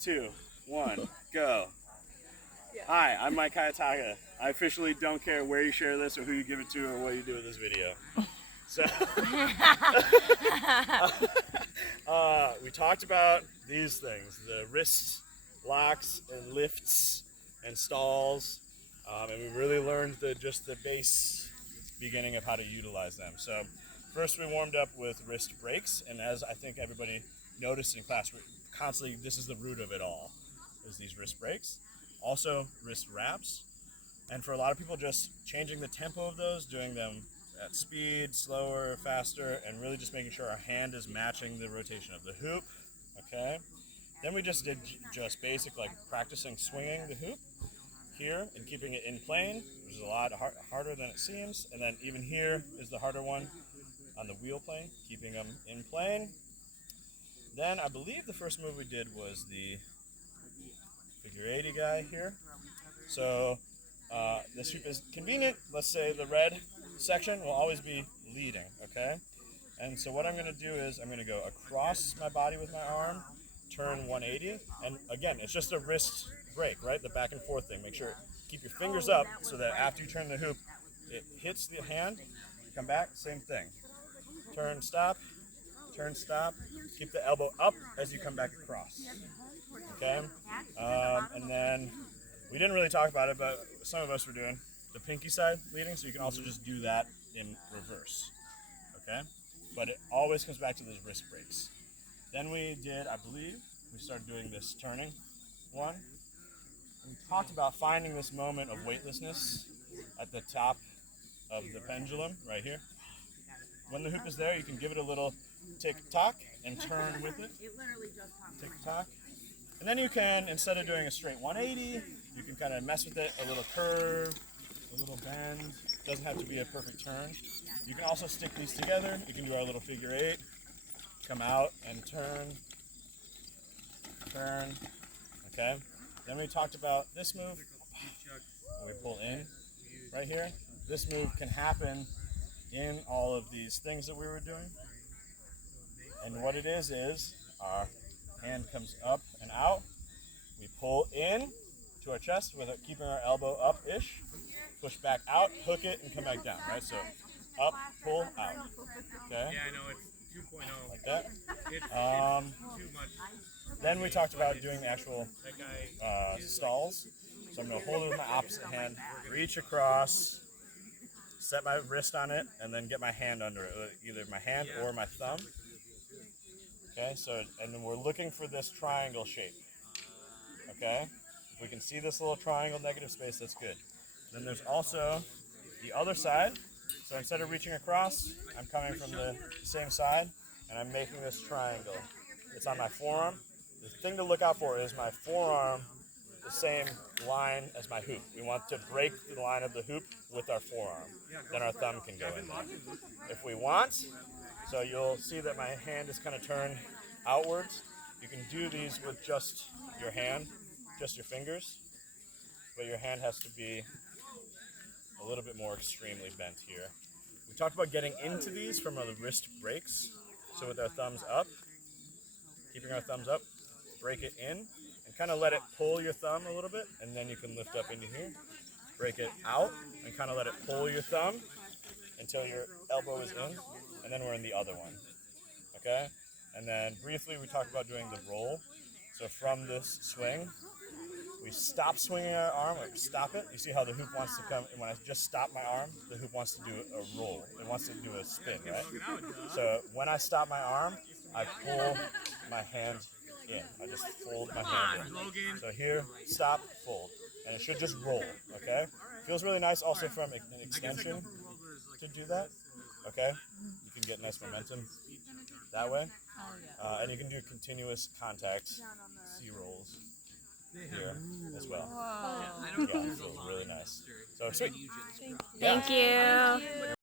2, 1, go. Hi, I'm Mike Hayataka. I officially don't care where you share this or who you give it to or what you do with this video. So, we talked about these things, the wrist locks and lifts and stalls, and we really learned just the base beginning of how to utilize them. So first we warmed up with wrist breaks, and as I think everybody noticed in class, constantly this is the root of it all, is these wrist breaks. Also wrist wraps, and for a lot of people just changing the tempo of those, doing them at speed, slower, faster, and really just making sure our hand is matching the rotation of the hoop. Okay. Then we just did just basic, like practicing swinging the hoop here and keeping it in plane, which is a lot harder than it seems. And then even here is the harder one on the wheel plane, keeping them in plane. Then I believe the first move we did was the figure 80 guy here. So this hoop is convenient. Let's say the red section will always be leading, okay? And so what I'm going to do is I'm going to go across my body with my arm, turn 180, and again, it's just a wrist break, right? The back and forth thing. Make sure, keep your fingers up so that after you turn the hoop, it hits the hand, come back, same thing. Turn, stop, keep the elbow up as you come back across, okay? And then, we didn't really talk about it, but some of us were doing the pinky side leading, so you can also just do that in reverse, okay? But it always comes back to those wrist breaks. Then we did, I believe, we started doing this turning one. We talked about finding this moment of weightlessness at the top of the pendulum, right here. When the hoop is there, you can give it a little tick-tock and turn with it. Tick-tock. And then you can, instead of doing a straight 180, you can kind of mess with it, a little curve, a little bend. Doesn't have to be a perfect turn. You can also stick these together. You can do our little figure 8. Come out and turn, okay? Then we talked about this move. We pull in right here. This move can happen in all of these things that we were doing. And what it is our hand comes up and out. We pull in to our chest with it, keeping our elbow up-ish. Push back out, hook it, and come back down, right? So up, pull, out. Okay? Yeah, I know, it's 2.0. Like that. It's too much. Then we talked about doing the actual stalls. So I'm going to hold it with my opposite hand, reach across, set my wrist on it, and then get my hand under it, either my hand or my thumb. Okay, so, and then we're looking for this triangle shape. Okay? If we can see this little triangle negative space, that's good. Then there's also the other side. So instead of reaching across, I'm coming from the same side, and I'm making this triangle. It's on my forearm. The thing to look out for is my forearm, the same line as my hoop. We want to break the line of the hoop with our forearm. Then our thumb can go in there. If we want, so you'll see that my hand is kind of turned outwards. You can do these with just your hand, just your fingers, but your hand has to be a little bit more extremely bent here. We talked about getting into these from the wrist breaks. So with our thumbs up, keeping our thumbs up, break it in, and kind of let it pull your thumb a little bit, and then you can lift up into here. Break it out, and kind of let it pull your thumb until your elbow is in, and then we're in the other one, okay? And then briefly we talked about doing the roll. So from this swing, we stop swinging our arm, or stop it. You see how the hoop wants to come, when I just stop my arm, the hoop wants to do a roll. It wants to do a spin, right? So when I stop my arm, I pull my hand in. I just fold my hand in. So here, stop, fold. And it should just roll, okay? Feels really nice also from an extension to do that, okay? You can get nice momentum that way. And you can do continuous contact C-rolls here as well. Whoa. Yeah, it feels really nice. So sweet. Thank you.